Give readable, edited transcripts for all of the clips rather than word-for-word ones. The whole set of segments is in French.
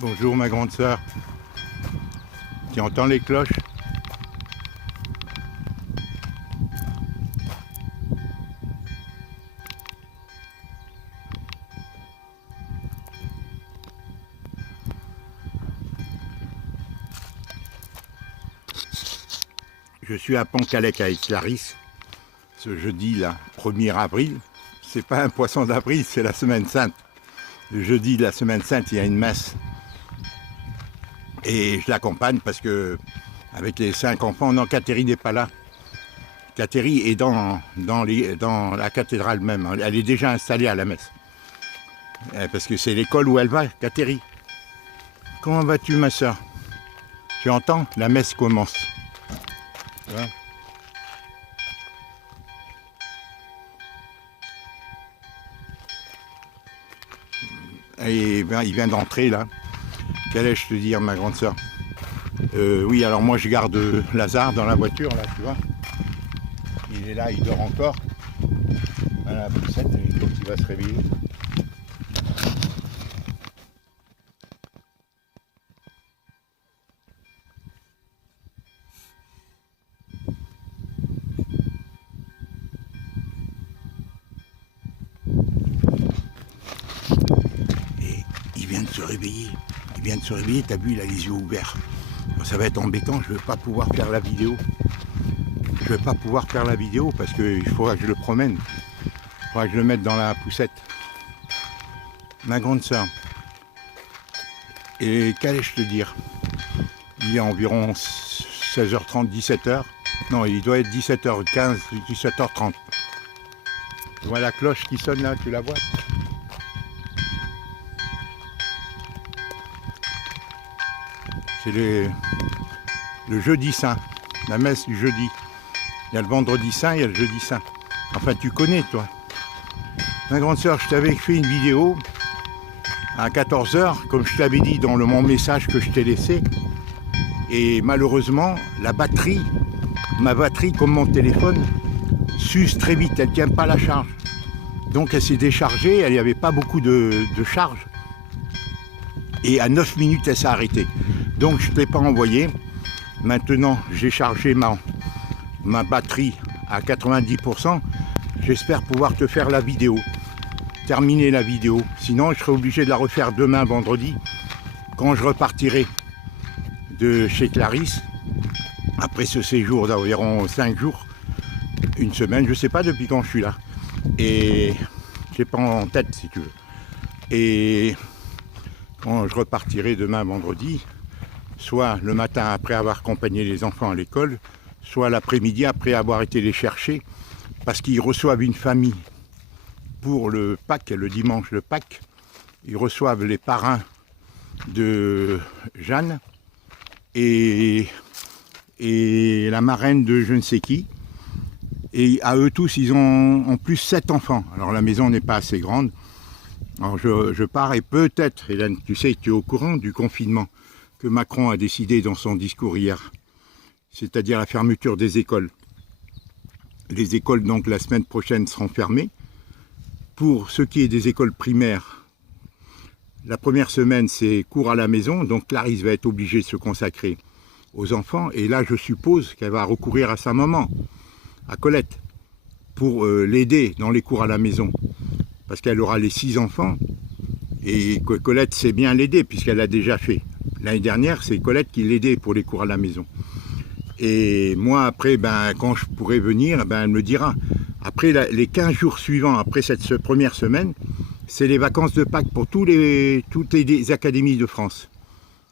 Bonjour ma grande sœur. Tu entends les cloches? Je suis à Pont-Calec avec Clarisse, ce jeudi là, 1er avril. C'est pas un poisson d'avril, c'est la semaine sainte. Le jeudi de la semaine sainte, il y a une messe. Et je l'accompagne parce que, avec les 5 enfants, non, Catherine n'est pas là. Catherine est dans la cathédrale même. Elle est déjà installée à la messe. Parce que c'est l'école où elle va, Catherine. Comment vas-tu, ma soeur? Tu entends? La messe commence. Tu vois? Et il vient d'entrer là. Qu'allais-je te dire, ma grande soeur? Oui, alors moi je garde Lazare dans la voiture là, tu vois. Il est là, il dort encore. Voilà la poussette, donc il va se réveiller. Et il vient de se réveiller. Il vient de se réveiller, t'as vu, il a les yeux ouverts. Bon, ça va être embêtant, je ne vais pas pouvoir faire la vidéo. Je ne vais pas pouvoir faire la vidéo parce qu'il faudra que je le promène. Il faudra que je le mette dans la poussette. Ma grande soeur. Et qu'allais-je te dire? Il est environ 16h30, 17h. Non, il doit être 17h15, 17h30. Tu vois la cloche qui sonne là, tu la vois? C'est le jeudi saint, la messe du jeudi. Il y a le vendredi saint, il y a le jeudi saint. Enfin, tu connais, toi. Ma grande soeur, je t'avais fait une vidéo à 14h, comme je t'avais dit dans mon message que je t'ai laissé. Et malheureusement, ma batterie, comme mon téléphone, s'use très vite, elle ne tient pas la charge. Donc elle s'est déchargée, elle n'y avait pas beaucoup de charge. Et à 9 minutes, elle s'est arrêtée. Donc je ne l'ai pas envoyé. Maintenant, j'ai chargé ma batterie à 90%. J'espère pouvoir te faire la vidéo. Terminer la vidéo. Sinon, je serai obligé de la refaire demain, vendredi, quand je repartirai de chez Clarisse. Après ce séjour d'environ 5 jours, une semaine, je ne sais pas depuis quand je suis là. Et je n'ai pas en tête, si tu veux. Et quand je repartirai demain, vendredi, soit le matin après avoir accompagné les enfants à l'école, soit l'après-midi après avoir été les chercher, parce qu'ils reçoivent une famille pour le Pâques, le dimanche de Pâques. Ils reçoivent les parrains de Jeanne et la marraine de je ne sais qui. Et à eux tous, ils ont en plus 7 enfants. Alors la maison n'est pas assez grande. Alors je pars et peut-être, Hélène, tu sais, tu es au courant du confinement que Macron a décidé dans son discours hier, c'est-à-dire la fermeture des écoles. Les écoles, donc, la semaine prochaine seront fermées. Pour ce qui est des écoles primaires, la première semaine, c'est cours à la maison, donc Clarisse va être obligée de se consacrer aux enfants. Et là, je suppose qu'elle va recourir à sa maman, à Colette, pour l'aider dans les cours à la maison. Parce qu'elle aura les 6 enfants, et Colette sait bien l'aider, puisqu'elle l'a déjà fait. L'année dernière, c'est Colette qui l'aidait pour les cours à la maison. Et moi, après, quand je pourrai venir, elle me dira. Après, les 15 jours suivants, après cette première semaine, c'est les vacances de Pâques pour toutes les académies de France,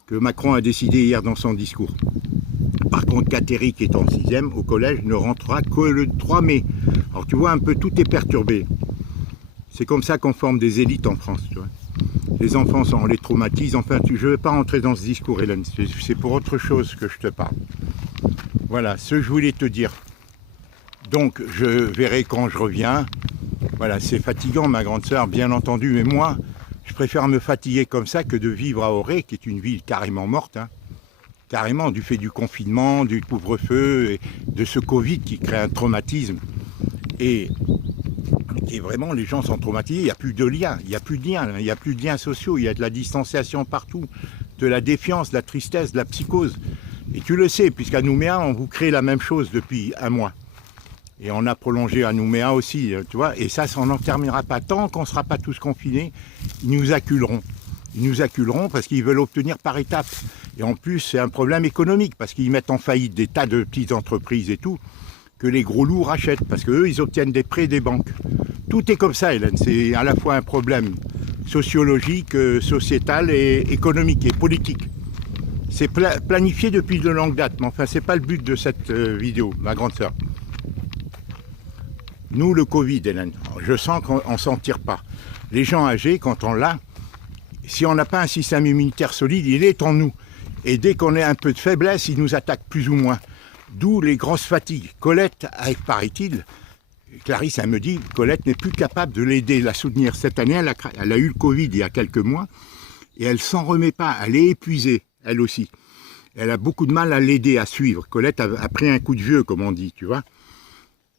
que Macron a décidé hier dans son discours. Par contre, Catherine, qui est en 6e au collège, ne rentrera que le 3 mai. Alors tu vois, un peu, tout est perturbé. C'est comme ça qu'on forme des élites en France, tu vois. Les enfants, on les traumatise. Enfin, je ne vais pas rentrer dans ce discours, Hélène. C'est pour autre chose que je te parle. Voilà, ce que je voulais te dire. Donc, je verrai quand je reviens. Voilà, c'est fatigant, ma grande sœur, bien entendu. Mais moi, je préfère me fatiguer comme ça que de vivre à Auray, qui est une ville carrément morte. Hein. Carrément, du fait du confinement, du couvre-feu, et de ce Covid qui crée un traumatisme. Et Et vraiment, les gens sont traumatisés, il n'y a plus de liens, il n'y a plus de liens, il n'y a plus de liens sociaux, il y a de la distanciation partout, de la défiance, de la tristesse, de la psychose. Et tu le sais, puisqu'à Nouméa, on vous crée la même chose depuis un mois. Et on a prolongé à Nouméa aussi, tu vois, et ça n'en terminera pas. Tant qu'on ne sera pas tous confinés, ils nous acculeront. Ils nous acculeront parce qu'ils veulent obtenir par étapes. Et en plus, c'est un problème économique, parce qu'ils mettent en faillite des tas de petites entreprises et tout, que les gros loups rachètent, parce qu'eux, ils obtiennent des prêts des banques. Tout est comme ça, Hélène. C'est à la fois un problème sociologique, sociétal et économique et politique. C'est planifié depuis de longue date, mais enfin, c'est pas le but de cette vidéo, ma grande sœur. Nous, le Covid, Hélène, je sens qu'on s'en tire pas. Les gens âgés, quand on l'a, si on n'a pas un système immunitaire solide, il est en nous. Et dès qu'on a un peu de faiblesse, il nous attaque plus ou moins. D'où les grosses fatigues. Colette, paraît-il, Clarisse, elle me dit, Colette n'est plus capable de l'aider, la soutenir. Cette année, elle a eu le Covid il y a quelques mois, et elle s'en remet pas. Elle est épuisée, elle aussi. Elle a beaucoup de mal à l'aider, à suivre. Colette a pris un coup de vieux, comme on dit, tu vois.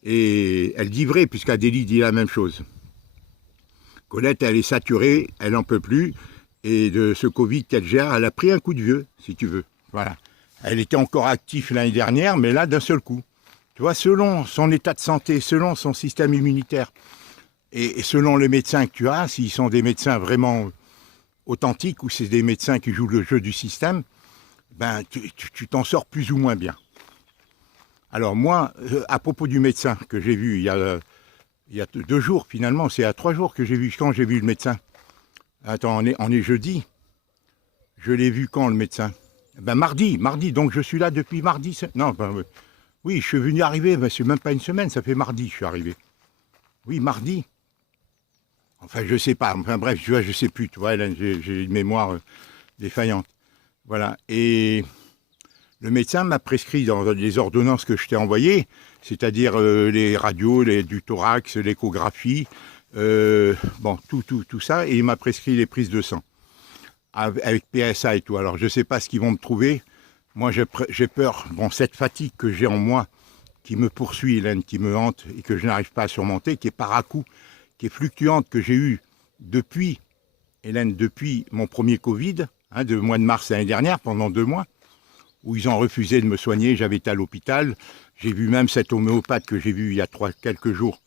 Et elle dit vrai, puisqu'Adélie dit la même chose. Colette, elle est saturée, elle n'en peut plus. Et de ce Covid qu'elle gère, elle a pris un coup de vieux, si tu veux. Voilà. Elle était encore active l'année dernière, mais là, d'un seul coup. Tu vois, selon son état de santé, selon son système immunitaire, et selon les médecins que tu as, s'ils sont des médecins vraiment authentiques ou c'est des médecins qui jouent le jeu du système, ben tu t'en sors plus ou moins bien. Alors moi, à propos du médecin que j'ai vu il y a 2 jours finalement, c'est à 3 jours que j'ai vu, quand j'ai vu le médecin. Attends, on est jeudi. Je l'ai vu quand le médecin? Ben mardi, donc je suis là depuis mardi. Non, ben, oui, je suis venu arriver, ben, c'est même pas une semaine, ça fait mardi que je suis arrivé. Oui, mardi. Enfin, je sais pas, enfin bref, tu vois, je sais plus, tu vois, j'ai une mémoire défaillante. Voilà, et le médecin m'a prescrit dans les ordonnances que je t'ai envoyées, c'est-à-dire les radios, du thorax, l'échographie, bon, tout ça, et il m'a prescrit les prises de sang, avec PSA et tout. Alors, je ne sais pas ce qu'ils vont me trouver. Moi, j'ai peur, bon, cette fatigue que j'ai en moi, qui me poursuit, Hélène, qui me hante, et que je n'arrive pas à surmonter, qui est par à-coup, qui est fluctuante, que j'ai eue depuis, Hélène, depuis mon premier Covid, hein, de mois de mars l'année dernière, pendant 2 mois, où ils ont refusé de me soigner, j'avais été à l'hôpital, j'ai vu même cet homéopathe que j'ai vu il y a quelques jours,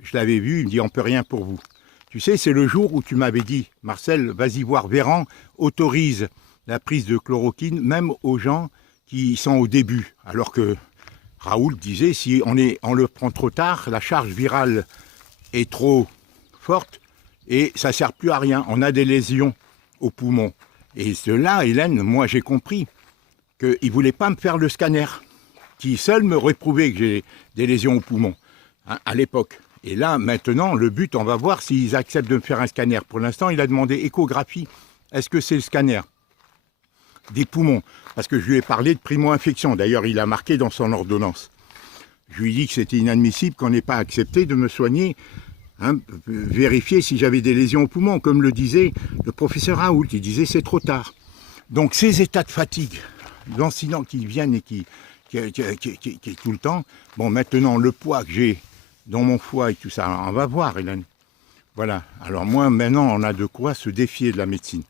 je l'avais vu, il me dit, on ne peut rien pour vous. Tu sais, c'est le jour où tu m'avais dit, Marcel, vas-y voir Véran, autorise la prise de chloroquine, même aux gens qui sont au début. Alors que Raoult disait, si on le prend trop tard, la charge virale est trop forte et ça ne sert plus à rien. On a des lésions aux poumons. Et cela, Hélène, moi j'ai compris qu'il ne voulait pas me faire le scanner, qui seul me réprouvait que j'ai des lésions aux poumons, hein, à l'époque. Et là, maintenant, le but, on va voir s'ils acceptent de me faire un scanner. Pour l'instant, il a demandé échographie. Est-ce que c'est le scanner des poumons? Parce que je lui ai parlé de primo-infection. D'ailleurs, il a marqué dans son ordonnance. Je lui ai dit que c'était inadmissible qu'on n'ait pas accepté de me soigner, hein, vérifier si j'avais des lésions aux poumons. Comme le disait le professeur Raoult, il disait c'est trop tard. Donc ces états de fatigue, lancinants qui viennent et qui tout le temps, bon, maintenant, le poids que j'ai dans mon foie et tout ça, on va voir, Hélène. Voilà. Alors moi, maintenant, on a de quoi se défier de la médecine.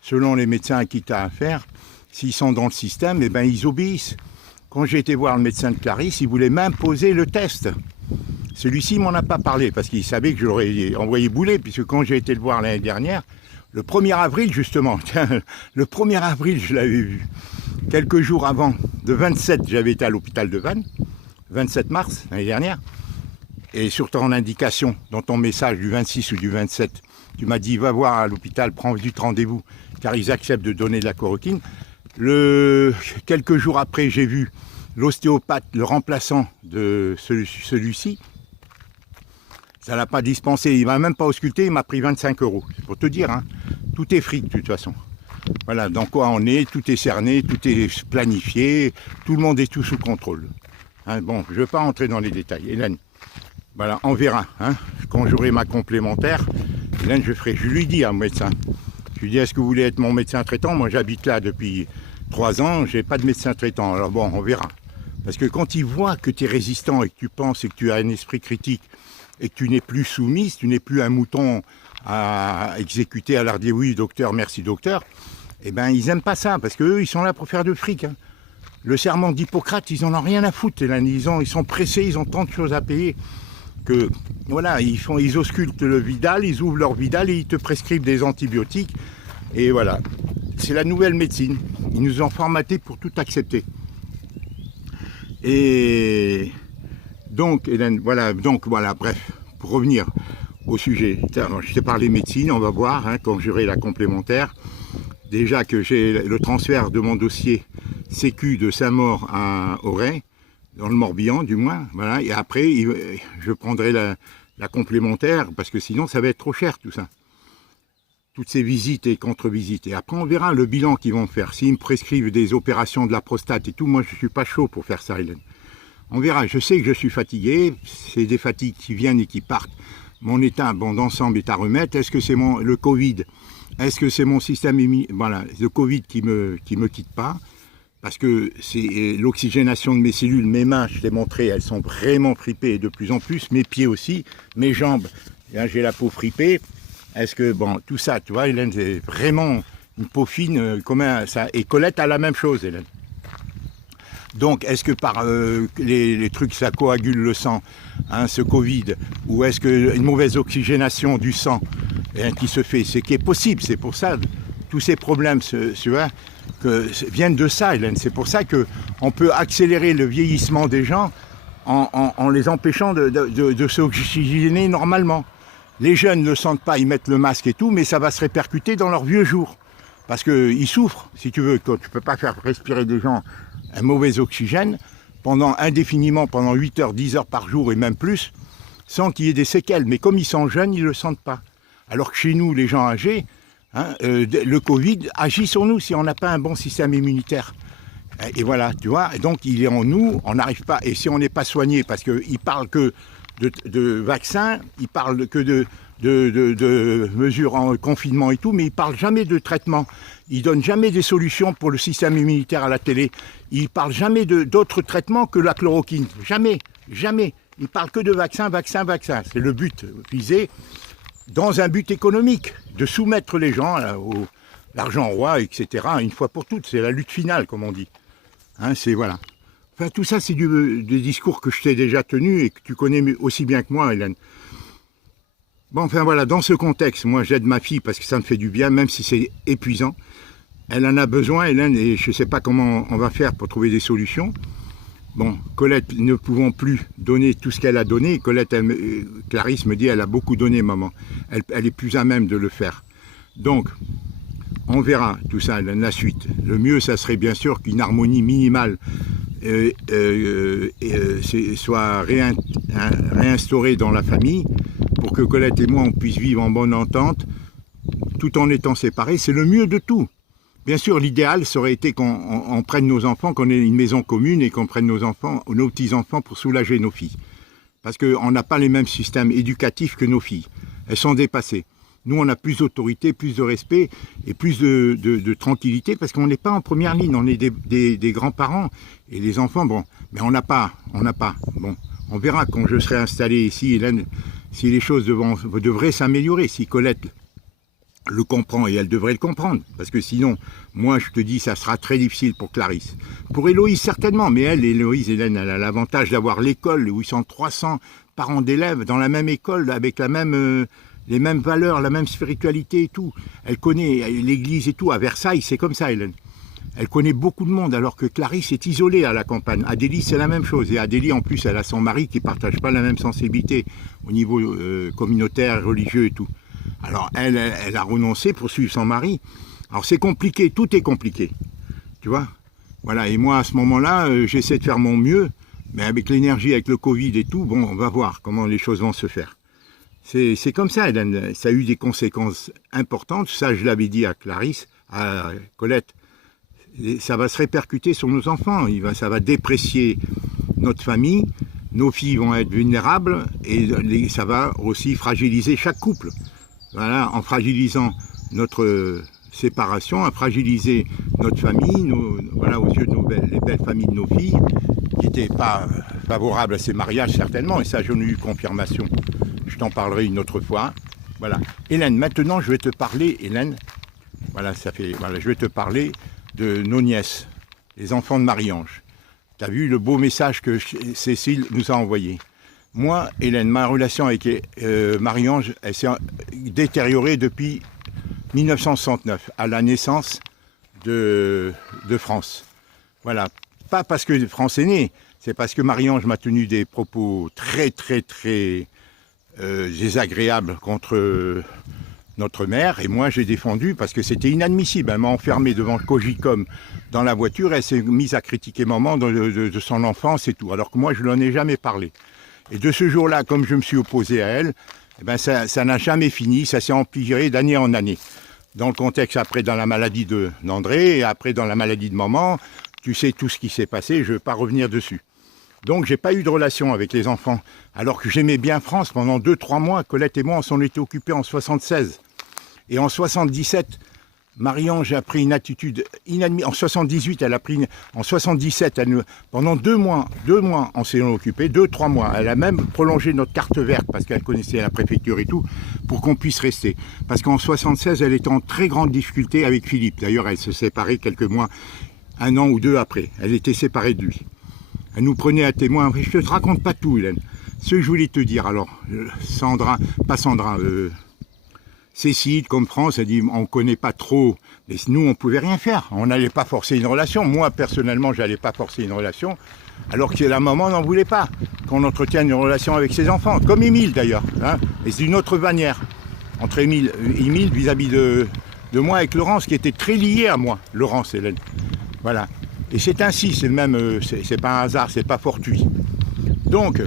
Selon les médecins à qui tu as affaire, s'ils sont dans le système, eh ben, ils obéissent. Quand j'ai été voir le médecin de Clarisse, il voulait m'imposer le test. Celui-ci ne m'en a pas parlé, parce qu'il savait que je l'aurais envoyé bouler, puisque quand j'ai été le voir l'année dernière, le 1er avril, justement, le 1er avril, je l'avais vu. Quelques jours avant, le 27, j'avais été à l'hôpital de Vannes, 27 mars, l'année dernière, et sur ton indication, dans ton message du 26 ou du 27, tu m'as dit, va voir à l'hôpital, prends vite rendez-vous, car ils acceptent de donner de la chloroquine. Quelques jours après, j'ai vu l'ostéopathe, le remplaçant de celui-ci. Ça ne l'a pas dispensé, il ne m'a même pas ausculté, il m'a pris 25 €. C'est pour te dire, hein, tout est fric de toute façon. Voilà, dans quoi on est, tout est cerné, tout est planifié, tout le monde est tout sous contrôle. Hein, bon, je ne vais pas entrer dans les détails. Hélène, voilà, on verra. Hein, quand j'aurai ma complémentaire, Hélène, je lui dis à mon médecin, je lui dis, est-ce que vous voulez être mon médecin traitant? Moi, j'habite là depuis 3 ans, je n'ai pas de médecin traitant. Alors bon, on verra. Parce que quand ils voient que tu es résistant et que tu penses et que tu as un esprit critique et que tu n'es plus soumise, tu n'es plus un mouton à exécuter, à leur dire oui docteur, merci docteur, eh ben ils n'aiment pas ça, parce qu'eux ils sont là pour faire de fric. Hein. Le serment d'Hippocrate, ils en ont rien à foutre, ils sont pressés, ils ont tant de choses à payer, que voilà, ils auscultent le Vidal, ils ouvrent leur Vidal et ils te prescrivent des antibiotiques, et voilà. C'est la nouvelle médecine, ils nous ont formatés pour tout accepter. Et donc, Hélène, voilà, bref, pour revenir au sujet, je t'ai parlé médecine, on va voir, hein, quand j'aurai la complémentaire. Déjà que j'ai le transfert de mon dossier Sécu de Saint-Maur à Auray, dans le Morbihan du moins, voilà, et après je prendrai la complémentaire, parce que sinon ça va être trop cher tout ça. Toutes ces visites et contre-visites. Et après on verra le bilan qu'ils vont faire. S'ils me prescrivent des opérations de la prostate et tout, moi je ne suis pas chaud pour faire ça, Hélène. On verra, je sais que je suis fatigué, c'est des fatigues qui viennent et qui partent. Mon état d'ensemble est à remettre. Est-ce que c'est le Covid? Est-ce que c'est mon système immunitaire? Voilà, le Covid qui me quitte pas, parce que c'est l'oxygénation de mes cellules, mes mains, je t'ai montré, elles sont vraiment fripées de plus en plus, mes pieds aussi, mes jambes, j'ai la peau fripée. Est-ce que, bon, tout ça, tu vois, Hélène, c'est vraiment une peau fine, comme ça. Et Colette a la même chose, Hélène. Donc, est-ce que par les trucs, ça coagule le sang, hein, ce Covid, ou est-ce qu'une mauvaise oxygénation du sang qui se fait, c'est qui est possible, c'est pour ça, tous ces problèmes viennent de ça, Hélène. C'est pour ça qu'on peut accélérer le vieillissement des gens en les empêchant de s'oxygéner normalement. Les jeunes ne le sentent pas, ils mettent le masque et tout, mais ça va se répercuter dans leurs vieux jours. Parce qu'ils souffrent, si tu veux, quand tu ne peux pas faire respirer des gens un mauvais oxygène indéfiniment, pendant 8 heures, 10 heures par jour et même plus, sans qu'il y ait des séquelles. Mais comme ils sont jeunes, ils ne le sentent pas. Alors que chez nous, les gens âgés, hein, le Covid agit sur nous si on n'a pas un bon système immunitaire. Et voilà, tu vois, et donc il est en nous, on n'arrive pas, et si on n'est pas soigné, parce qu'il ne parle que de vaccins, il parle que de mesures en confinement et tout, mais il ne parle jamais de traitement. Il ne donne jamais des solutions pour le système immunitaire à la télé. Il ne parle jamais d'autres traitements que la chloroquine. Jamais, jamais. Il ne parle que de vaccins, vaccins, vaccins. C'est le but visé dans un but économique, de soumettre les gens à l'argent roi, etc. Une fois pour toutes. C'est la lutte finale, comme on dit. Hein, c'est voilà. Enfin, tout ça, c'est des discours que je t'ai déjà tenus et que tu connais aussi bien que moi, Hélène. Bon, enfin voilà, dans ce contexte, moi j'aide ma fille parce que ça me fait du bien, même si c'est épuisant. Elle en a besoin, Hélène, et je ne sais pas comment on va faire pour trouver des solutions. Bon, Colette, ne pouvons plus donner tout ce qu'elle a donné. Colette, Clarisse me dit, elle a beaucoup donné, maman. Elle est plus à même de le faire. Donc, on verra tout ça, la suite. Le mieux, ça serait bien sûr qu'une harmonie minimale soit réinstaurée dans la famille, pour que Colette et moi, on puisse vivre en bonne entente, tout en étant séparés. C'est le mieux de tout. Bien sûr, l'idéal, ça aurait été qu'on prenne nos enfants, qu'on ait une maison commune et qu'on prenne nos enfants, nos petits-enfants pour soulager nos filles. Parce qu'on n'a pas les mêmes systèmes éducatifs que nos filles. Elles sont dépassées. Nous, on a plus d'autorité, plus de respect et plus de tranquillité parce qu'on n'est pas en première ligne. On est des grands-parents et les enfants, bon, mais on n'a pas. Bon, on verra quand je serai installé ici, Hélène, si les choses devraient s'améliorer, si Colette le comprend, et elle devrait le comprendre, parce que sinon, moi je te dis, ça sera très difficile pour Clarisse. Pour Héloïse certainement, mais Héloïse, Hélène, elle a l'avantage d'avoir l'école où ils sont 300 parents d'élèves dans la même école, avec les mêmes valeurs, la même spiritualité et tout. Elle connaît l'église et tout, à Versailles, c'est comme ça, Hélène. Elle connaît beaucoup de monde, alors que Clarisse est isolée à la campagne. Adélie, c'est la même chose. Et Adélie, en plus, elle a son mari qui ne partage pas la même sensibilité au niveau communautaire, religieux et tout. Alors, elle a renoncé pour suivre son mari. Alors, c'est compliqué, tout est compliqué. Tu vois? Voilà, et moi, à ce moment-là, j'essaie de faire mon mieux. Mais avec l'énergie, avec le Covid et tout, bon, on va voir comment les choses vont se faire. C'est comme ça, Hélène. Ça a eu des conséquences importantes. Ça, je l'avais dit à Clarisse, à Colette. Et ça va se répercuter sur nos enfants. Ça va déprécier notre famille. Nos filles vont être vulnérables. Et ça va aussi fragiliser chaque couple. Voilà, en fragilisant notre séparation, à fragiliser notre famille, voilà, aux yeux de les belles familles de nos filles, qui n'étaient pas favorables à ces mariages certainement, et ça j'en ai eu confirmation. je t'en parlerai une autre fois. Voilà. Hélène, maintenant je vais te parler, Hélène, voilà, je vais te parler de nos nièces, les enfants de Marie-Ange. Tu as vu le beau message que Cécile nous a envoyé. Moi, Hélène, ma relation avec Marie-Ange, elle s'est détériorée depuis 1969, à la naissance de France. Voilà. Pas parce que France est née, c'est parce que Marie-Ange m'a tenu des propos très désagréables contre notre mère, et moi j'ai défendu parce que c'était inadmissible. Elle m'a enfermé devant le Cogicom dans la voiture, elle s'est mise à critiquer maman de son enfance et tout, alors que moi je ne lui en ai jamais parlé. Et de ce jour-là, comme je me suis opposé à elle, eh ben ça n'a jamais fini, ça s'est empiré d'année en année. Dans le contexte, après dans la maladie d'André, et après dans la maladie de maman, tu sais tout ce qui s'est passé, je ne vais pas revenir dessus. Donc j'ai pas eu de relation avec les enfants, alors que j'aimais bien France pendant 2-3 mois. Colette et moi, on s'en était occupés en 76. Et en 77, Marie-Ange a pris une attitude inadmissible. En 78, elle a pris en 77, pendant 2 mois, on s'est occupé, 2-3 mois. Elle a même prolongé notre carte verte parce qu'elle connaissait la préfecture et tout, pour qu'on puisse rester. Parce qu'en 76, elle était en très grande difficulté avec Philippe. D'ailleurs, elle se séparait quelques mois, 1 an ou 2 après. Elle était séparée de lui. Elle nous prenait à témoin. Je ne te raconte pas tout, Hélène. Ce que je voulais te dire, alors, Cécile, comme France, elle dit, on ne connaît pas trop. Mais nous, on ne pouvait rien faire. On n'allait pas forcer une relation. Moi, personnellement, je n'allais pas forcer une relation. Alors que la maman n'en voulait pas qu'on entretienne une relation avec ses enfants. Comme Émile, d'ailleurs. Hein. Et c'est une autre bannière. Entre Émile vis-à-vis de moi, avec Laurence, qui était très liée à moi. Laurence, Hélène. Voilà. Et c'est ainsi, c'est le même, c'est pas un hasard, c'est pas fortuit. Donc,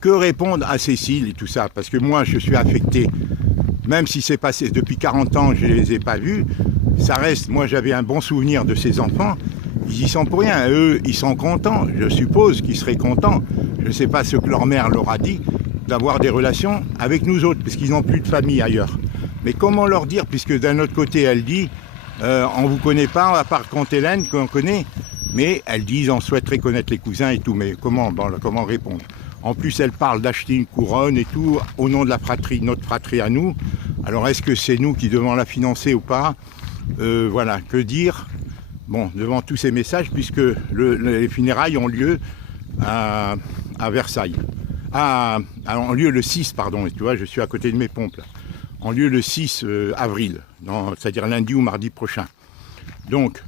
que répondre à Cécile et tout ça? Parce que moi, je suis affecté, même si c'est passé depuis 40 ans, je ne les ai pas vus, ça reste, moi j'avais un bon souvenir de ces enfants, ils y sont pour rien, eux, ils sont contents, je suppose qu'ils seraient contents, je ne sais pas ce que leur mère leur a dit, d'avoir des relations avec nous autres, parce qu'ils n'ont plus de famille ailleurs. Mais comment leur dire, puisque d'un autre côté, elle dit, on ne vous connaît pas, à part contre Hélène, qu'on connaît, mais elles disent on souhaiterait connaître les cousins et tout, mais comment répondre? En plus, elle parle d'acheter une couronne et tout, au nom de la fratrie, notre fratrie à nous. Alors, est-ce que c'est nous qui devons la financer ou pas? Voilà, que dire? Bon, devant tous ces messages, puisque les funérailles ont lieu à Versailles. Ont lieu le 6, pardon, tu vois, je suis à côté de mes pompes, là. Ont lieu le 6 avril, c'est-à-dire lundi ou mardi prochain. Donc,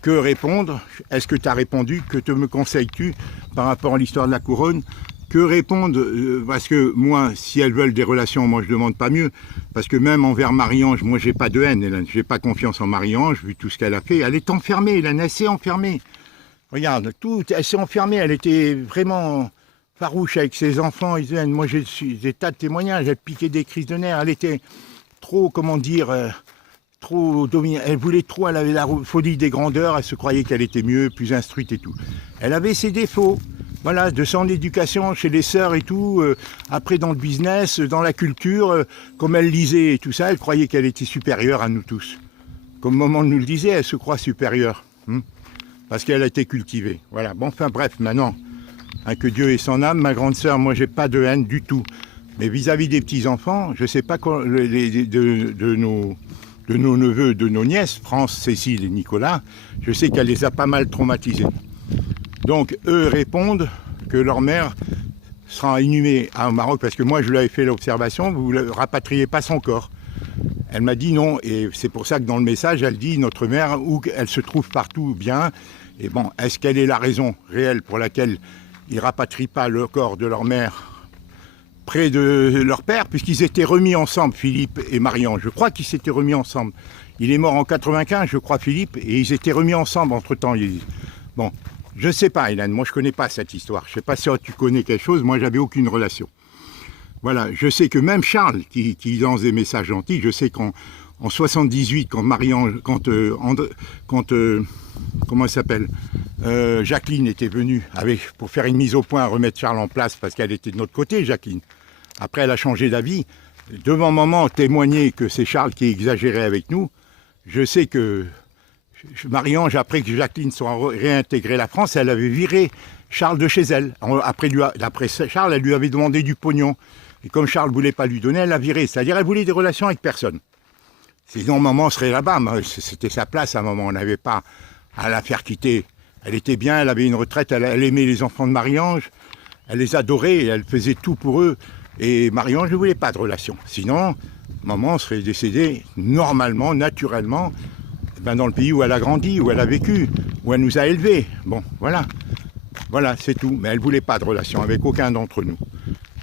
que répondre? Est-ce que tu as répondu? Que te me conseilles-tu par rapport à l'histoire de la couronne? Que répondre? Parce que moi, si elles veulent des relations, moi je ne demande pas mieux. Parce que même envers Marie-Ange, moi j'ai pas de haine, Hélène. J'ai pas confiance en Marie-Ange, vu tout ce qu'elle a fait. Elle est enfermée, Hélène, elle s'est enfermée. Regarde, elle s'est enfermée, elle était vraiment farouche avec ses enfants. Hélène, moi j'ai des tas de témoignages, elle piquait des crises de nerfs. Elle était trop, comment dire, trop dominante. Elle voulait trop, elle avait la folie des grandeurs, elle se croyait qu'elle était mieux, plus instruite et tout. Elle avait ses défauts. Voilà, de son éducation chez les sœurs et tout, après dans le business, dans la culture, comme elle lisait et tout ça, elle croyait qu'elle était supérieure à nous tous. Comme maman nous le disait, elle se croit supérieure, parce qu'elle a été cultivée. Voilà, bon, enfin bref, maintenant, que Dieu ait son âme, ma grande sœur, moi j'ai pas de haine du tout. Mais vis-à-vis des petits-enfants, je sais pas de nos neveux, de nos nièces, France, Cécile et Nicolas, je sais qu'elle les a pas mal traumatisés. Donc, eux répondent que leur mère sera inhumée au Maroc, parce que moi, je lui avais fait l'observation, vous ne rapatriez pas son corps. Elle m'a dit non, et c'est pour ça que dans le message, elle dit, notre mère, où elle se trouve partout bien, et bon, est-ce qu'elle est la raison réelle pour laquelle ils ne rapatrient pas le corps de leur mère près de leur père, puisqu'ils étaient remis ensemble, Philippe et Marie-Ange. Je crois qu'ils s'étaient remis ensemble. Il est mort en 95, je crois, Philippe, et ils étaient remis ensemble entre-temps. Bon. Je ne sais pas, Hélène, moi je ne connais pas cette histoire. Je ne sais pas si tu connais quelque chose, moi j'avais aucune relation. Voilà, je sais que même Charles, qui lance des messages gentils, je sais qu'en 78, quand Marie-Ange, comment elle s'appelle, Jacqueline était venue pour faire une mise au point, remettre Charles en place, parce qu'elle était de notre côté, Jacqueline. Après, elle a changé d'avis. Devant maman, témoigner que c'est Charles qui exagérait avec nous, je sais que Marie-Ange, après que Jacqueline soit réintégrée la France, elle avait viré Charles de chez elle. D'après Charles, elle lui avait demandé du pognon. Et comme Charles ne voulait pas lui donner, elle l'a viré. C'est-à-dire elle voulait des relations avec personne. Sinon, maman serait là-bas. C'était sa place à maman. On n'avait pas à la faire quitter. Elle était bien, elle avait une retraite, elle aimait les enfants de Marie-Ange. Elle les adorait, elle faisait tout pour eux. Et Marie-Ange ne voulait pas de relation. Sinon, maman serait décédée normalement, naturellement, dans le pays où elle a grandi, où elle a vécu, où elle nous a élevés. Bon, voilà. Voilà, c'est tout. Mais elle ne voulait pas de relation avec aucun d'entre nous.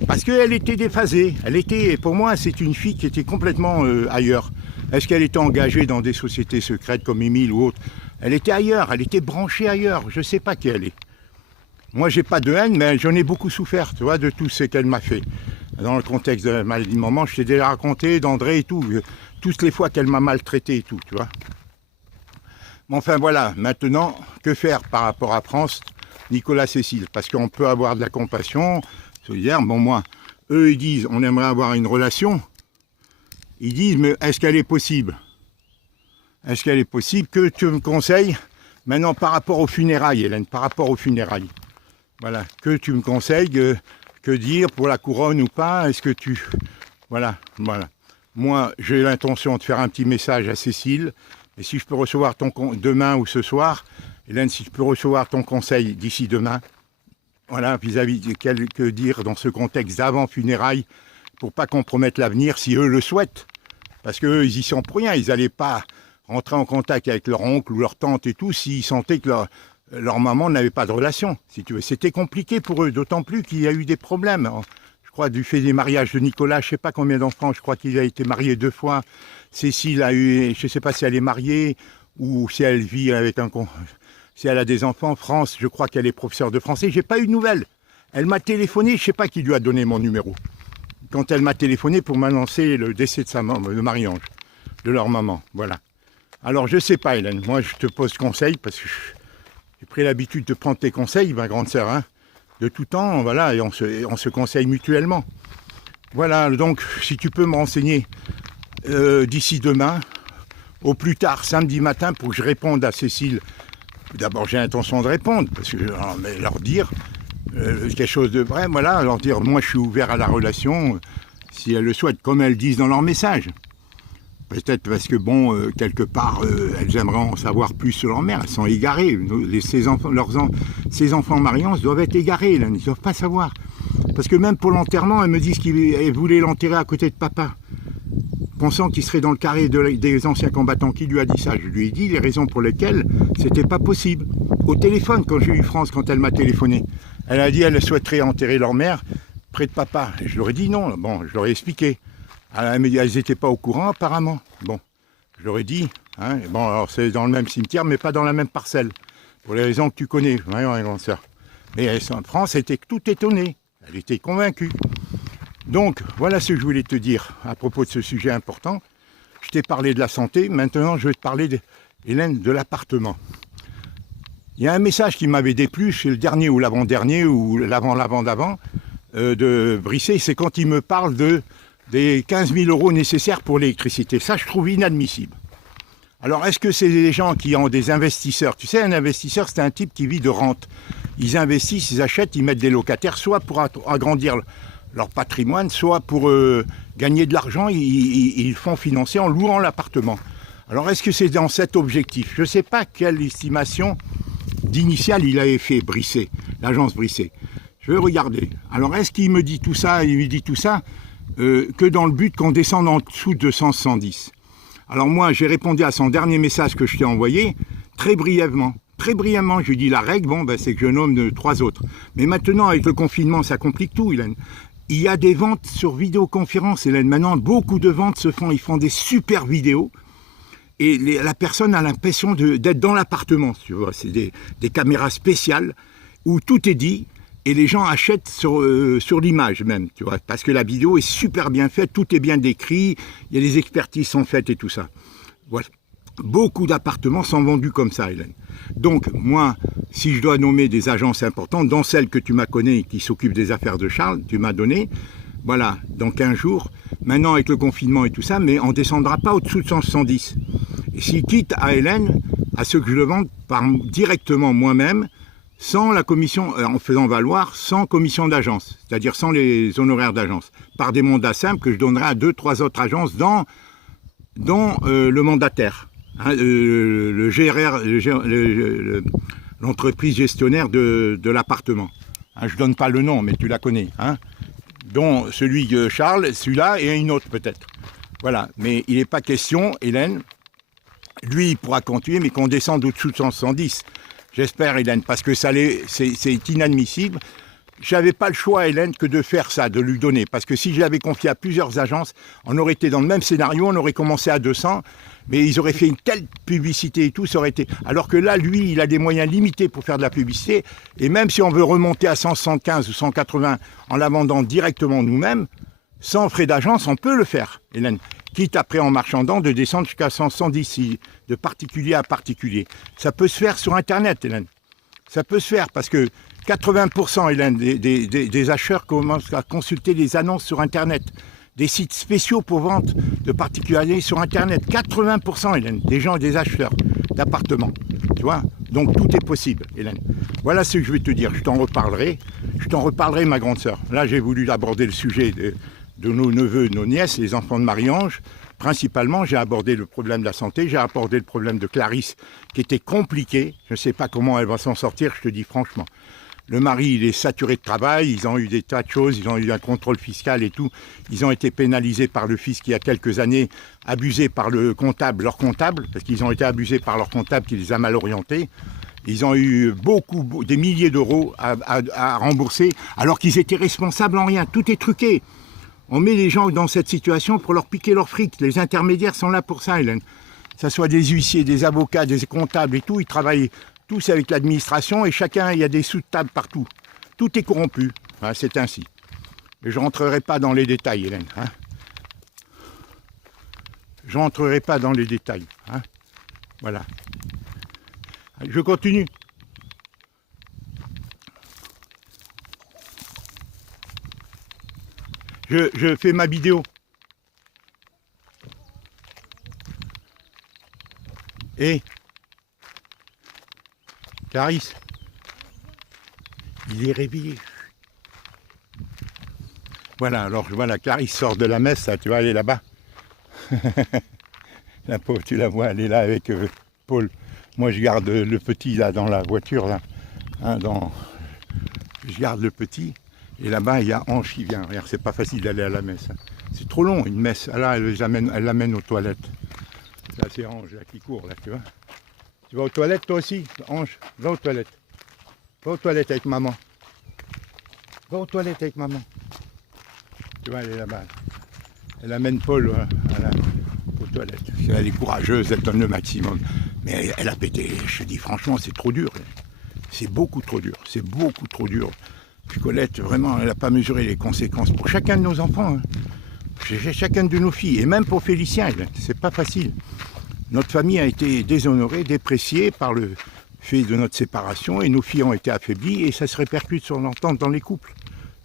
Parce qu'elle était déphasée. Pour moi, c'est une fille qui était complètement ailleurs. Est-ce qu'elle était engagée dans des sociétés secrètes comme Émile ou autre? Elle était ailleurs, elle était branchée ailleurs. Je ne sais pas qui elle est. Moi, j'ai pas de haine, mais j'en ai beaucoup souffert, tu vois, de tout ce qu'elle m'a fait. Dans le contexte de la maladie de maman, je t'ai déjà raconté, d'André et tout. Toutes les fois qu'elle m'a maltraité et tout, tu vois. Mais enfin, voilà. Maintenant, que faire par rapport à France, Nicolas Cécile? Parce qu'on peut avoir de la compassion. Se dire, bon, moi, eux, ils disent, on aimerait avoir une relation. Ils disent, mais est-ce qu'elle est possible? Est-ce qu'elle est possible? Que tu me conseilles maintenant par rapport aux funérailles, Hélène, par rapport aux funérailles. Voilà, que tu me conseilles, que dire pour la couronne ou pas? Est-ce que tu... Voilà. Moi, j'ai l'intention de faire un petit message à Cécile. Et si je peux recevoir demain ou ce soir, Hélène, si je peux recevoir ton conseil d'ici demain, voilà, vis-à-vis de que dire dans ce contexte d'avant funérailles, pour pas compromettre l'avenir, si eux le souhaitent. Parce qu'eux, ils y sont pour rien, ils n'allaient pas rentrer en contact avec leur oncle ou leur tante et tout, s'ils sentaient que leur maman n'avait pas de relation, si tu veux. C'était compliqué pour eux, d'autant plus qu'il y a eu des problèmes. Je crois du fait des mariages de Nicolas, je ne sais pas combien d'enfants, je crois qu'il a été marié 2 fois. Cécile a eu, je ne sais pas si elle est mariée ou si elle vit avec si elle a des enfants. France, je crois qu'elle est professeure de français. J'ai pas eu de nouvelles. Elle m'a téléphoné, je ne sais pas qui lui a donné mon numéro. Quand elle m'a téléphoné pour m'annoncer le décès de sa maman, de Marie-Ange, de leur maman, voilà. Alors je ne sais pas, Hélène, moi je te pose conseil parce que j'ai pris l'habitude de prendre tes conseils, ma grande sœur, hein, de tout temps, voilà, et on se conseille mutuellement. Voilà, donc si tu peux me renseigner d'ici demain, au plus tard samedi matin, pour que je réponde à Cécile. D'abord j'ai l'intention de répondre, parce que mais leur dire quelque chose de vrai, voilà, leur dire moi je suis ouvert à la relation, si elles le souhaitent, comme elles disent dans leur message. Peut-être parce que, bon, quelque part, elles aimeraient en savoir plus sur leur mère. Elles sont égarées. Ces enfants Marie-Ange doivent être égarés. Là, ils ne doivent pas savoir. Parce que même pour l'enterrement, elles me disent qu'elles voulaient l'enterrer à côté de papa. Pensant qu'il serait dans le carré des anciens combattants. Qui lui a dit ça? Je lui ai dit les raisons pour lesquelles c'était pas possible. Au téléphone, quand j'ai eu France, quand elle m'a téléphoné, elle a dit qu'elle souhaiterait enterrer leur mère près de papa. Et je leur ai dit non. Bon, je leur ai expliqué. Elles n'étaient pas au courant apparemment. Bon, je leur ai dit, hein, bon alors c'est dans le même cimetière mais pas dans la même parcelle, pour les raisons que tu connais, ma grande sœur. Mais France était tout étonnée, elle était convaincue. Donc voilà ce que je voulais te dire à propos de ce sujet important. Je t'ai parlé de la santé, maintenant je vais te parler, Hélène, de l'appartement. Il y a un message qui m'avait déplu, c'est le dernier ou l'avant-dernier ou l'avant-d'avant de Brisset, c'est quand il me parle des 15 000 € nécessaires pour l'électricité. Ça, je trouve inadmissible. Alors, est-ce que c'est des gens qui ont des investisseurs? Tu sais, un investisseur, c'est un type qui vit de rente. Ils investissent, ils achètent, ils mettent des locataires, soit pour agrandir leur patrimoine, soit pour gagner de l'argent, ils font financer en louant l'appartement. Alors, est-ce que c'est dans cet objectif? Je ne sais pas quelle estimation d'initiale il avait fait, Brisset, l'agence Brisset. Je vais regarder. Alors, est-ce qu'il me dit tout ça, que dans le but qu'on descende en dessous de 110. Alors moi, j'ai répondu à son dernier message que je t'ai envoyé, très brièvement. Très brièvement, je lui dis la règle, bon, ben, c'est que je nomme 3 autres. Mais maintenant, avec le confinement, ça complique tout, Hélène. Il y a des ventes sur vidéoconférence, Hélène. Maintenant, beaucoup de ventes se font, ils font des super vidéos. Et la personne a l'impression d'être dans l'appartement, tu vois. C'est des caméras spéciales où tout est dit. Et les gens achètent sur l'image même, tu vois, parce que la vidéo est super bien faite, tout est bien décrit, il y a des expertises sont faites et tout ça. Voilà. Beaucoup d'appartements sont vendus comme ça, Hélène. Donc, moi, si je dois nommer des agences importantes, dans celle que tu m'as connue, qui s'occupe des affaires de Charles, tu m'as donné, voilà, dans 15 jours, maintenant avec le confinement et tout ça, mais on ne descendra pas au-dessous de 110. Et si quitte à Hélène, à ceux que je le vende directement moi-même, sans la commission, en faisant valoir sans commission d'agence, c'est-à-dire sans les honoraires d'agence, par des mandats simples que je donnerai à 2-3 autres agences dans le mandataire, hein, le GRR, l'entreprise gestionnaire de l'appartement. Hein, je ne donne pas le nom, mais tu la connais. Hein, dont celui de Charles, celui-là et une autre peut-être. Voilà, mais il n'est pas question, Hélène, lui il pourra continuer, mais qu'on descende au-dessous de 110. J'espère, Hélène, parce que c'est inadmissible. Je n'avais pas le choix, Hélène, que de faire ça, de lui donner. Parce que si je l'avais confié à plusieurs agences, on aurait été dans le même scénario, on aurait commencé à 200, mais ils auraient fait une telle publicité et tout, ça aurait été... Alors que là, lui, il a des moyens limités pour faire de la publicité, et même si on veut remonter à 175 ou 180 en la vendant directement nous-mêmes, sans frais d'agence, on peut le faire, Hélène. Quitte après en marchandant de descendre jusqu'à 110, de particulier à particulier. Ça peut se faire sur Internet, Hélène. Ça peut se faire parce que 80%, Hélène, des acheteurs commencent à consulter les annonces sur Internet. Des sites spéciaux pour vente de particuliers sur Internet. 80%, Hélène, des gens, des acheteurs d'appartements. Tu vois? Donc tout est possible, Hélène. Voilà ce que je vais te dire. Je t'en reparlerai. Je t'en reparlerai, ma grande sœur. Là, j'ai voulu aborder le sujet de nos neveux, nos nièces, les enfants de Marie-Ange. Principalement, j'ai abordé le problème de la santé, j'ai abordé le problème de Clarisse, qui était compliqué. Je ne sais pas comment elle va s'en sortir, je te dis franchement. Le mari, il est saturé de travail, ils ont eu des tas de choses, ils ont eu un contrôle fiscal et tout. Ils ont été pénalisés par le fisc il y a quelques années, abusés par le comptable, leur comptable, parce qu'ils ont été abusés par leur comptable qui les a mal orientés. Ils ont eu des milliers d'euros à rembourser, alors qu'ils étaient responsables en rien. Tout est truqué. On met les gens dans cette situation pour leur piquer leur fric. Les intermédiaires sont là pour ça, Hélène. Que ce soit des huissiers, des avocats, des comptables et tout, ils travaillent tous avec l'administration et chacun, il y a des sous-tables partout. Tout est corrompu. Voilà, c'est ainsi. Mais je ne rentrerai pas dans les détails, Hélène. Hein. Je ne rentrerai pas dans les détails. Hein. Voilà. Je continue. Je fais ma vidéo. Et Clarisse, il est réveillé. Voilà, alors voilà, Clarisse sort de la messe, là, tu vois, elle est là-bas. La pauvre, tu la vois, elle est là avec Paul. Moi, je garde le petit là dans la voiture, là. Hein, je garde le petit. Et là-bas, il y a Ange qui vient. Regarde, c'est pas facile d'aller à la messe. Hein. C'est trop long, une messe. Ah, là, elle l'amène aux toilettes. Là, c'est Ange là, qui court, là, tu vois. Tu vas aux toilettes, toi aussi, Ange? Va aux toilettes. Va aux toilettes avec maman. Va aux toilettes avec maman. Tu vois, elle est là-bas. Elle amène Paul aux toilettes. Elle est courageuse, elle donne le maximum. Mais elle a pété. Je te dis, franchement, c'est trop dur. C'est beaucoup trop dur. C'est beaucoup trop dur. Puis Colette, vraiment, elle n'a pas mesuré les conséquences pour chacun de nos enfants, hein. Chacun de nos filles, et même pour Félicien, c'est pas facile. Notre famille a été déshonorée, dépréciée par le fait de notre séparation, et nos filles ont été affaiblies, et ça se répercute sur l'entente dans les couples.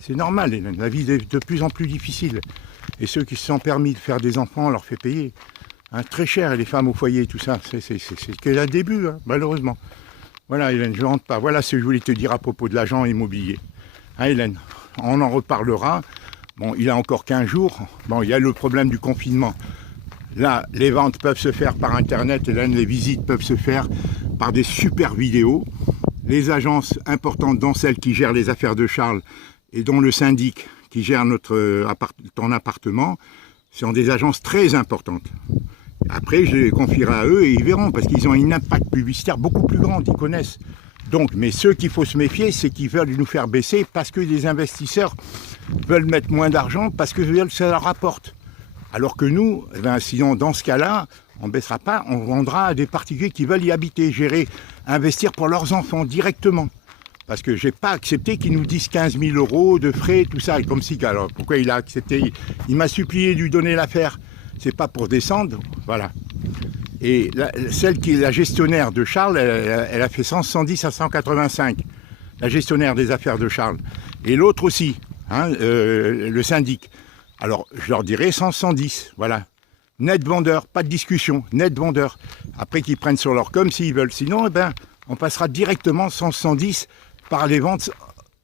C'est normal, Hélène. La vie est de plus en plus difficile. Et ceux qui se sont permis de faire des enfants, on leur fait payer hein, très cher, les femmes au foyer, tout ça. C'est que le début, hein, malheureusement. Voilà, Hélène, je ne rentre pas. Voilà ce que je voulais te dire à propos de l'agent immobilier. Hein, Hélène, on en reparlera. Bon, il a encore 15 jours. Bon, il y a le problème du confinement. Là, les ventes peuvent se faire par Internet, Hélène, les visites peuvent se faire par des super vidéos. Les agences importantes, dont celles qui gèrent les affaires de Charles et dont le syndic qui gère ton appartement, sont des agences très importantes. Après, je les confierai à eux et ils verront, parce qu'ils ont un impact publicitaire beaucoup plus grand, ils connaissent. Donc, mais ceux qu'il faut se méfier, c'est qu'ils veulent nous faire baisser parce que les investisseurs veulent mettre moins d'argent parce que ça leur rapporte. Alors que nous, eh bien, sinon, dans ce cas-là, on ne baissera pas, on vendra à des particuliers qui veulent y habiter, gérer, investir pour leurs enfants directement. Parce que je n'ai pas accepté qu'ils nous disent 15 000 euros de frais, tout ça. Et comme si, alors pourquoi il a accepté? Il m'a supplié de lui donner l'affaire. C'est pas pour descendre, voilà. Et celle qui est la gestionnaire de Charles, elle a fait 110 à 185. La gestionnaire des affaires de Charles. Et l'autre aussi, hein, le syndic. Alors, je leur dirais 110, voilà. Net vendeur, pas de discussion, net vendeur. Après qu'ils prennent sur leur com s'ils veulent. Sinon, eh ben, On passera directement 110 par les ventes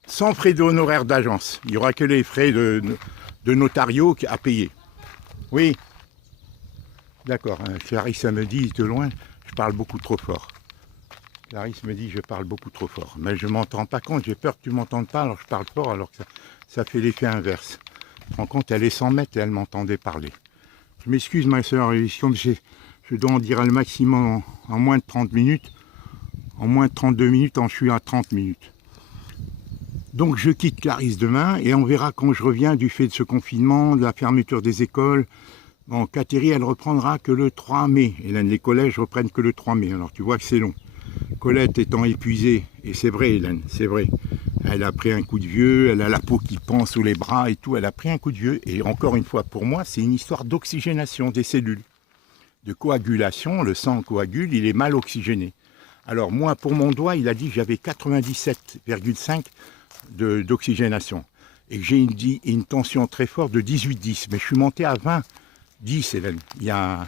sans frais d'honoraires d'agence. Il n'y aura que les frais de notariaux à payer. Oui. D'accord. Clarisse me dit de loin, je parle beaucoup trop fort. Clarisse me dit je parle beaucoup trop fort. Mais je ne m'en rends pas compte. J'ai peur que tu ne m'entendes pas alors je parle fort alors que ça fait l'effet inverse. Je me rends compte, elle est 100 mètres et elle m'entendait parler. Je m'excuse ma soeur, je dois en dire le maximum en moins de 30 minutes. En moins de 32 minutes, je suis à 30 minutes. Donc je quitte Clarisse demain et on verra quand je reviens du fait de ce confinement, de la fermeture des écoles. Bon, Catherine, elle reprendra que le 3 mai. Hélène, les collèges reprennent que le 3 mai. Alors tu vois que c'est long. Colette étant épuisée, et c'est vrai Hélène, c'est vrai. Elle a pris un coup de vieux, elle a la peau qui pend sous les bras et tout. Elle a pris un coup de vieux. Et encore une fois, pour moi, c'est une histoire d'oxygénation des cellules. De coagulation, le sang coagule, il est mal oxygéné. Alors moi, pour mon doigt, il a dit que j'avais 97,5 d'oxygénation et que j'ai une tension très forte de 18,10. Mais je suis monté à 20,10, Hélène. Il y a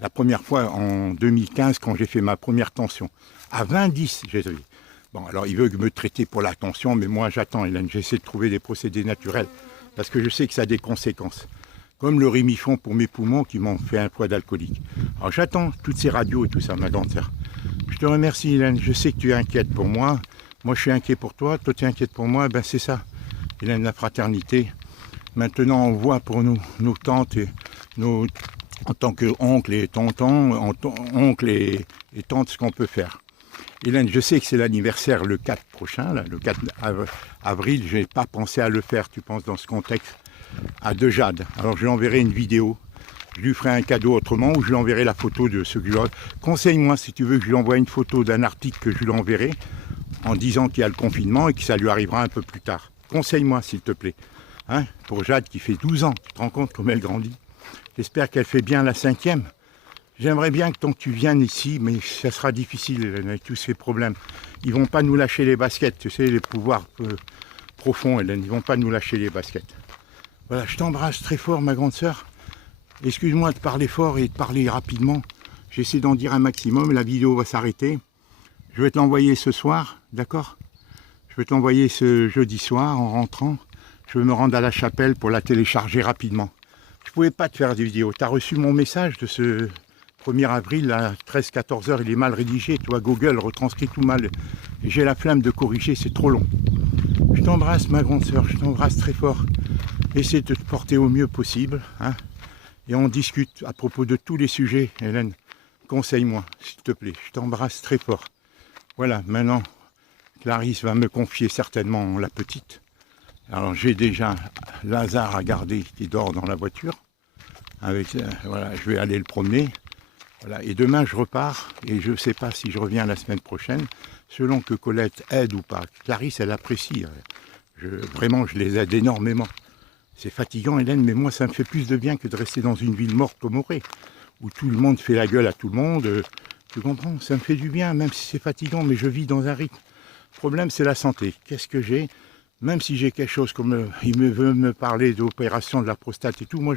la première fois en 2015 quand j'ai fait ma première tension. À 20,10, j'ai dit. Bon, alors il veut me traiter pour la tension, mais moi j'attends, Hélène. J'essaie de trouver des procédés naturels parce que je sais que ça a des conséquences. Comme le Rémifon pour mes poumons qui m'ont fait un poids d'alcoolique. Alors j'attends toutes ces radios et tout ça, ma grande sœur. Je te remercie Hélène, je sais que tu es inquiète pour moi. Moi je suis inquiet pour toi, toi tu es inquiète pour moi, ben c'est ça. Hélène, la fraternité. Maintenant on voit pour nous, nos tantes et nos, en tant qu'oncles et tontons, oncles et tantes, ce qu'on peut faire. Hélène, je sais que c'est l'anniversaire le 4 prochain, là, le 4 avril, je n'ai pas pensé à le faire, tu penses, dans ce contexte, à De Jade. Alors je lui enverrai une vidéo. Je lui ferai un cadeau autrement ou je lui enverrai la photo de ce que je lui... Conseille-moi si tu veux que je lui envoie une photo d'un article que je lui enverrai en disant qu'il y a le confinement et que ça lui arrivera un peu plus tard. Conseille-moi s'il te plaît. Hein, pour Jade qui fait 12 ans, tu te rends compte comme elle grandit. J'espère qu'elle fait bien la 5e. J'aimerais bien que tu viennes ici, mais ça sera difficile avec tous ces problèmes. Ils vont pas nous lâcher les baskets, tu sais, les pouvoirs profonds, Hélène, ils vont pas nous lâcher les baskets. Voilà, je t'embrasse très fort, ma grande sœur. Excuse-moi de parler fort et de parler rapidement. J'essaie d'en dire un maximum. La vidéo va s'arrêter. Je vais te l'envoyer ce soir, d'accord? Je vais te l'envoyer ce jeudi soir en rentrant. Je vais me rendre à la chapelle pour la télécharger rapidement. Je ne pouvais pas te faire des vidéos. Tu as reçu mon message de ce 1er avril à 13-14 heures. Il est mal rédigé. Tu vois, Google retranscrit tout mal. Et j'ai la flemme de corriger, c'est trop long. Je t'embrasse, ma grande sœur. Je t'embrasse très fort. Essaie de te porter au mieux possible, hein. Et on discute à propos de tous les sujets, Hélène. Conseille-moi, s'il te plaît. Je t'embrasse très fort. Voilà, maintenant, Clarisse va me confier certainement la petite. Alors, j'ai déjà Lazare à garder qui dort dans la voiture. Voilà, je vais aller le promener. Voilà, et demain, je repars. Et je ne sais pas si je reviens la semaine prochaine, selon que Colette aide ou pas. Clarisse, elle apprécie. Vraiment, je les aide énormément. C'est fatigant, Hélène, mais moi, ça me fait plus de bien que de rester dans une ville morte comme Auray, où tout le monde fait la gueule à tout le monde. Tu comprends? Ça me fait du bien, même si c'est fatigant, mais je vis dans un rythme. Le problème, c'est la santé. Qu'est-ce que j'ai? Même si j'ai quelque chose comme... il veut me parler d'opération de la prostate et tout, moi,